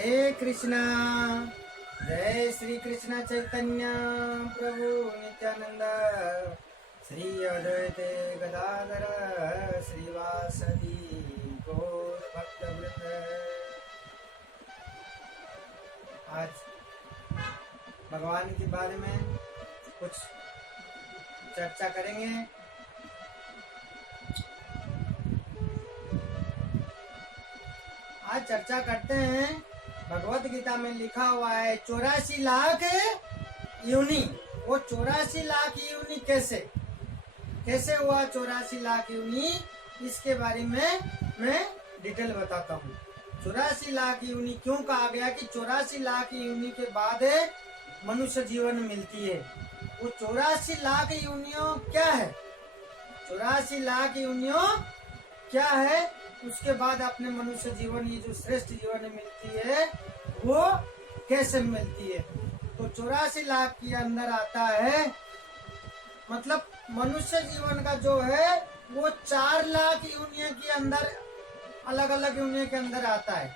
हरे कृष्णा। जय श्री कृष्ण चैतन्य प्रभु नित्यानंद, श्री अद्वैत गदाधर श्रीवासदि गौर भक्त वृंद। आज भगवान के बारे में कुछ चर्चा करेंगे। आज चर्चा करते हैं, भगवत गीता में लिखा हुआ है 84 लाख योनि। वो 84 लाख योनि कैसे हुआ 84 लाख योनि, इसके बारे में मैं डिटेल बताता हूँ। 84 लाख योनि क्यों कहा गया कि 84 लाख योनि के बाद मनुष्य जीवन मिलती है। वो 84 लाख योनियों क्या है, 84 लाख योनियों क्या है, उसके बाद अपने मनुष्य जीवन, ये जो श्रेष्ठ जीवन मिलती है वो कैसे मिलती है। तो 84 लाख के अंदर आता है, मतलब मनुष्य जीवन का जो है वो 4 लाख योनियों के अंदर, अलग अलग योनियों के अंदर आता है।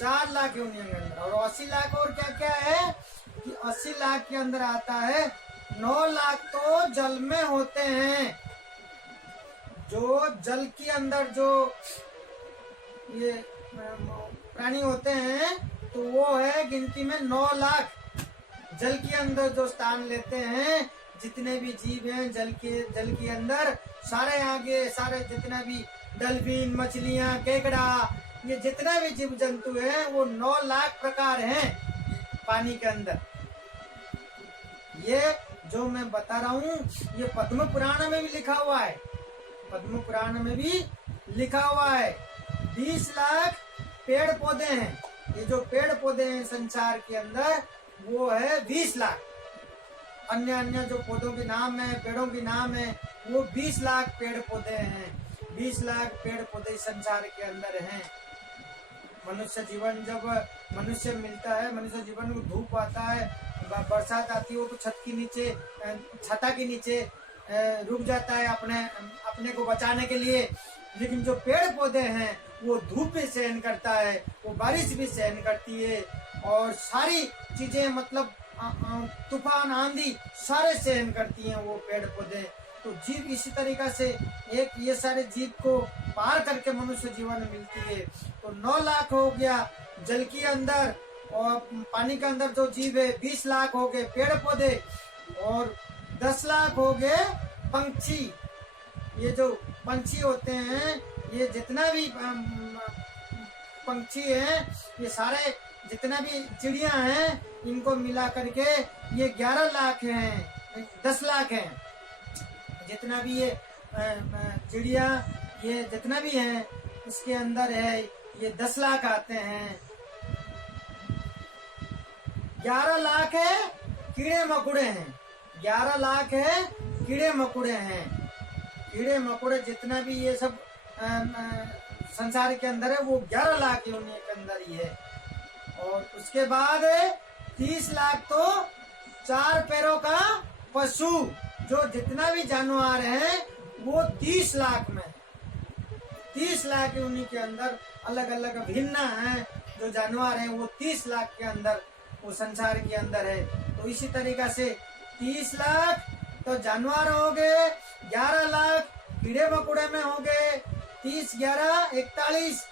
4 लाख योनियों के अंदर। और 80 लाख और क्या क्या है कि 80 लाख के अंदर आता है 9 लाख तो जल में होते हैं। जो जल के अंदर जो ये प्राणी होते हैं तो वो है गिनती में 9 लाख। जल के अंदर जो स्थान लेते हैं, जितने भी जीव हैं जल के अंदर, सारे आगे सारे जितना भी डल्फिन, मछलियां, केकड़ा, ये जितना भी जीव जंतु हैं वो 9 लाख प्रकार हैं पानी के अंदर। ये जो मैं बता रहा हूँ ये पद्म पुराण में भी लिखा हुआ है। पद्म पुराण में भी लिखा हुआ है 20 लाख पेड़ पौधे हैं। ये जो पेड़ पौधे हैं संसार के अंदर वो है 20 लाख। अन्य अन्य जो पौधों के नाम है, पेड़ों के नाम है, वो 20 लाख पेड़ पौधे हैं। 20 लाख पेड़ पौधे संसार के अंदर हैं। मनुष्य जीवन, जब मनुष्य मिलता है, मनुष्य जीवन को धूप आता है, बरसात आती है, वो तो छता के नीचे रुक जाता है अपने को बचाने के लिए। लेकिन जो पेड़ पौधे हैं वो धूप भी सहन करता है, वो बारिश भी सहन करती है, और सारी चीजें मतलब तूफान, आंधी सारे सहन करती हैं वो पेड़ पौधे। तो जीव इसी तरीका से एक ये सारे जीव को पार करके मनुष्य जीवन मिलती है। तो 9 लाख हो गया जल के अंदर, और पानी के अंदर जो जीव है 20 लाख हो गए पेड़ पौधे, और 10 लाख हो गए पंछी। ये जो पंछी होते हैं, ये जितना भी पंछी हैं, ये सारे जितना भी चिड़िया हैं, इनको मिला करके ये 11 लाख हैं, 10 लाख हैं। जितना भी ये चिड़िया, ये जितना भी हैं इसके अंदर है, ये 10 लाख आते हैं। 11 लाख है कीड़े मकोड़े हैं, 11 लाख है कीड़े मकोड़े हैं। कीड़े मकोड़े जितना भी ये सब संसार के अंदर है वो 11 लाख योनि के अंदर ही है। और उसके बाद 30 लाख तो 4 पैरों का पशु, जो जितना भी जानवर है वो 30 लाख में, 30 लाख योनि के अंदर अलग अलग भिन्न है। जो जानवर है वो 30 लाख के अंदर वो संसार के अंदर है। तो इसी तरीका से 30 लाख तो जानवर हो गए, 11 लाख कीड़े मकोड़े में हो गए, 30 11 41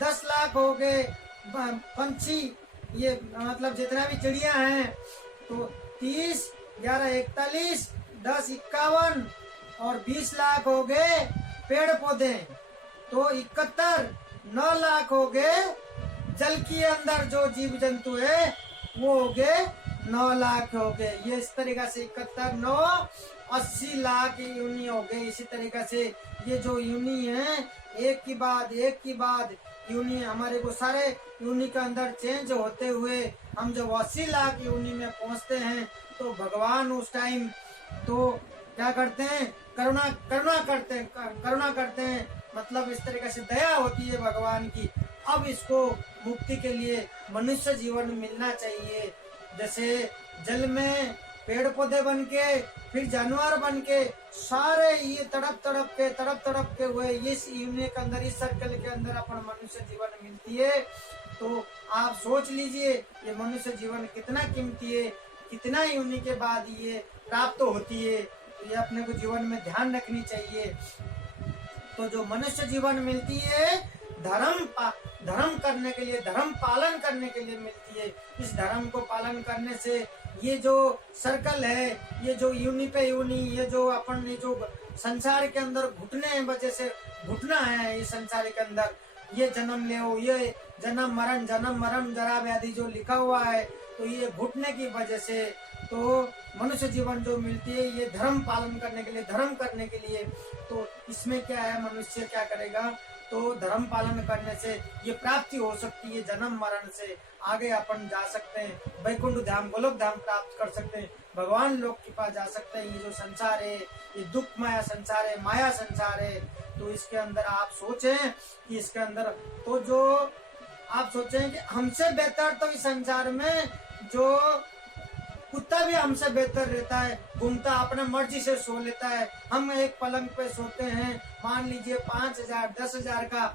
10 लाख हो गए पंछी, ये मतलब जितना भी चिड़िया हैं। तो 30 11 41 10 51 और 20 लाख हो गए पेड़ पौधे। तो 71 9 लाख हो गए जल के अंदर जो जीव जंतु है, वो हो गए 9 लाख हो गए। ये इस तरीका से 71 9 80 लाख यूनि हो गए। इसी तरीका से ये जो यूनि है एक की बाद यूनि हमारे को सारे यूनि के अंदर चेंज होते हुए हम जब 80 लाख यूनि में पहुंचते हैं तो भगवान उस टाइम तो क्या करते हैं, करुणा करते हैं। मतलब इस तरीके से दया होती है भगवान की। अब इसको मुक्ति के लिए मनुष्य जीवन मिलना चाहिए। जैसे जल में पेड़ पौधे बन के, फिर जानवर बन के, सारे ये तड़प के हुए इस यूनिट के अंदर, इस सर्कल के अंदर अपन मनुष्य जीवन मिलती है। तो आप सोच लीजिए ये मनुष्य जीवन कितना कीमती है, कितना ही उन्हीं के बाद ये प्राप्त होती है। तो ये अपने को जीवन में ध्यान रखनी चाहिए। तो जो मनुष्य जीवन मिलती है धर्म करने के लिए, धर्म पालन करने के लिए मिलती है। इस धर्म को पालन करने से ये जो सर्कल है, ये जो यूनि पे यूनि, ये जो अपन ये जो संसार के अंदर घुटने वजह से घुटना है, इस संसार के अंदर ये जन्म ले, ये जन्म मरण जरा व्याधि जो लिखा हुआ है, तो ये घुटने की वजह से तो मनुष्य जीवन जो मिलती है ये धर्म पालन करने के लिए, धर्म करने के लिए। तो इसमें क्या है, मनुष्य क्या करेगा, तो धर्म पालन करने से ये प्राप्ति हो सकती है। जन्म मरण से आगे अपन जा सकते हैं, वैकुंठ धाम, गोलोक धाम प्राप्त कर सकते हैं, भगवान लोक के पास जा सकते हैं। ये जो संसार है ये दुख माया संसार है, माया संसार है। तो इसके अंदर आप सोचें कि इसके अंदर तो जो आप सोचें कि हमसे बेहतर तो इस संसार में जो कुत्ता भी हमसे बेहतर रहता है, घूमता अपने मर्जी से सो लेता है। हम एक पलंग पे सोते हैं, मान लीजिए 5,000 10,000 का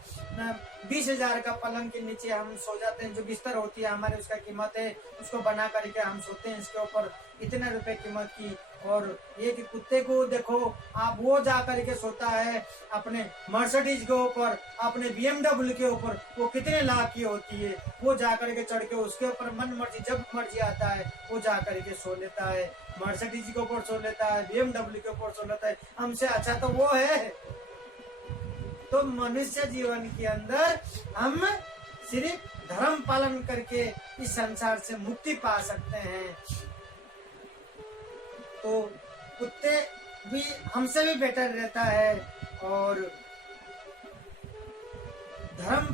20,000 का पलंग के नीचे हम सो जाते हैं। जो बिस्तर होती है हमारे, उसका कीमत है, उसको बना करके हम सोते हैं, इसके ऊपर इतने रुपए कीमत की। और एक कुत्ते को देखो आप, वो जा करके सोता है अपने मर्सिडीज के ऊपर, अपने BMW के ऊपर, वो कितने लाख की होती है, वो जा करके चढ़ के उसके ऊपर मन मर्जी जब मर्जी आता है वो जा करके सो लेता है, मर्सिडीज के ऊपर सो लेता है, BMW के ऊपर सो लेता है। हमसे अच्छा तो वो है। तो मनुष्य जीवन के अंदर हम सिर्फ धर्म पालन करके इस संसार से मुक्ति पा सकते हैं। तो कुत्ते भी हमसे भी बेटर रहता है। और धर्म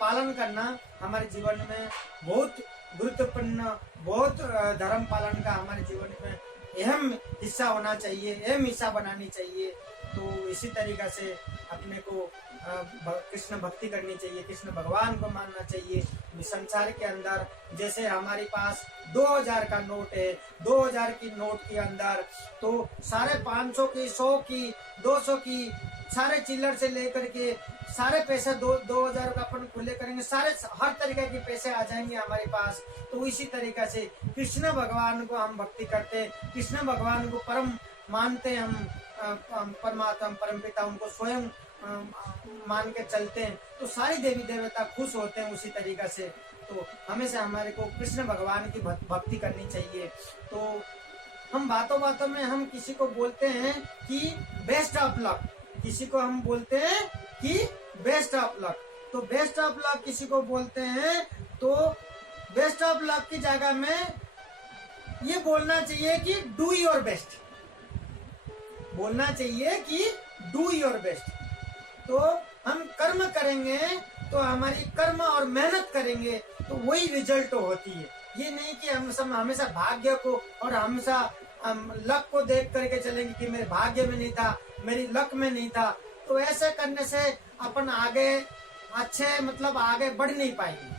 पालन करना हमारे जीवन में बहुत गुरुत्वपूर्ण, बहुत धर्म पालन का हमारे जीवन में अहम हिस्सा होना चाहिए, अहम हिस्सा बनानी चाहिए। तो इसी तरीका से अपने को कृष्ण भक्ति करनी चाहिए, कृष्ण भगवान को मानना चाहिए। संसार के अंदर जैसे हमारे पास 2000 का नोट है, 2000 की नोट के अंदर तो सारे 500 की, 100 की, 200 की, सारे चिल्लर से लेकर के सारे पैसे 2000 का अपन खुले करेंगे, सारे हर तरीके के पैसे आ जाएंगे हमारे पास। तो इसी तरीका से कृष्ण भगवान को हम भक्ति करते हैं, कृष्ण भगवान को परम मानते हैं, हम परमात्मा परम पिता उनको स्वयं मान के चलते हैं। तो सारी देवी देवता खुश होते हैं उसी तरीका से। तो हमेशा हमारे को कृष्ण भगवान की भक्ति करनी चाहिए। तो हम बातों बातों में हम किसी को बोलते हैं कि बेस्ट ऑफ लक, किसी को हम बोलते हैं कि बेस्ट ऑफ लक। तो बेस्ट ऑफ लक किसी को बोलते हैं, तो बेस्ट ऑफ लक की जगह में ये बोलना चाहिए कि डू योर बेस्ट, बोलना चाहिए कि डू योर बेस्ट। तो हम कर्म करेंगे, तो हमारी कर्म और मेहनत करेंगे तो वही रिजल्ट होती है। ये नहीं कि हम सब हमेशा भाग्य को और हमेशा लक को देख करके चलेंगे कि मेरे भाग्य में नहीं था, मेरी लक में नहीं था। तो ऐसे करने से अपन आगे अच्छे मतलब आगे बढ़ नहीं पाएंगे।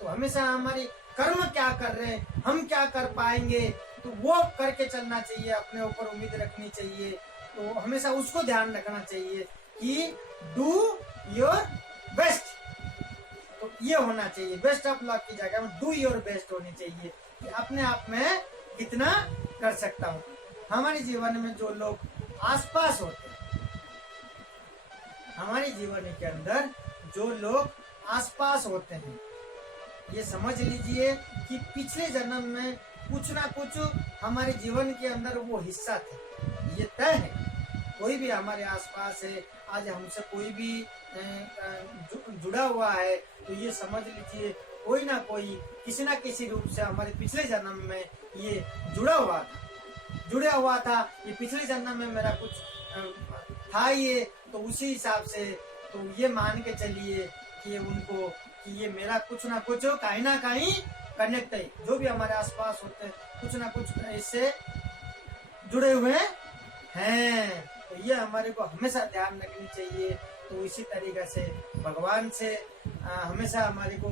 तो हमेशा हमारी कर्म क्या कर रहे हैं, हम क्या कर पाएंगे, तो वो करके चलना चाहिए, अपने ऊपर उम्मीद रखनी चाहिए। तो हमेशा उसको ध्यान रखना चाहिए कि डू योर बेस्ट। तो ये होना चाहिए, बेस्ट ऑफ लक की जगह में डू योर बेस्ट होनी चाहिए कि अपने आप में कितना कर सकता हूँ। हमारे जीवन में जो लोग आसपास होते हैं, हमारे जीवन के अंदर जो लोग आसपास होते हैं, ये समझ लीजिए कि पिछले जन्म में कुछ ना कुछ हमारे जीवन के अंदर वो हिस्सा थे, ये तय है। कोई भी हमारे आसपास है, आज हमसे कोई भी जुड़ा हुआ है, तो ये समझ लीजिए कोई ना कोई किसी ना किसी रूप से हमारे पिछले जन्म में ये जुड़ा हुआ था। ये पिछले जन्म में मेरा कुछ था ये, तो उसी हिसाब से तो ये मान के चलिए कि उनको कि ये मेरा कुछ ना कुछ कहीं ना कहीं कनेक्ट है। जो भी हमारे आसपास होते हैं कुछ ना कुछ इससे जुड़े हुए हैं। तो ये हमारे को हमेशा ध्यान रखनी चाहिए। तो इसी तरीके से भगवान से हमेशा हमारे को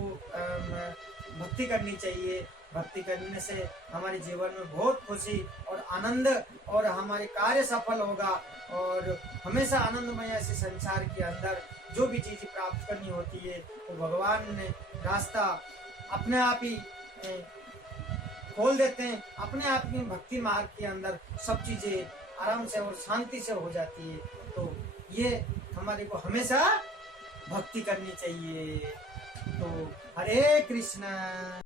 भक्ति करनी चाहिए। भक्ति करने से हमारे जीवन में बहुत खुशी और आनंद और हमारे कार्य सफल होगा। और हमेशा आनंदमय ऐसे संसार के अंदर जो भी चीज प्राप्त करनी होती है वो भगवान ने रास्ता अपने आप ही खोल देते हैं, अपने आप ही भक्ति मार्ग के अंदर सब चीजें आराम से और शांति से हो जाती है। तो ये हमारे को हमेशा भक्ति करनी चाहिए। तो हरे कृष्ण।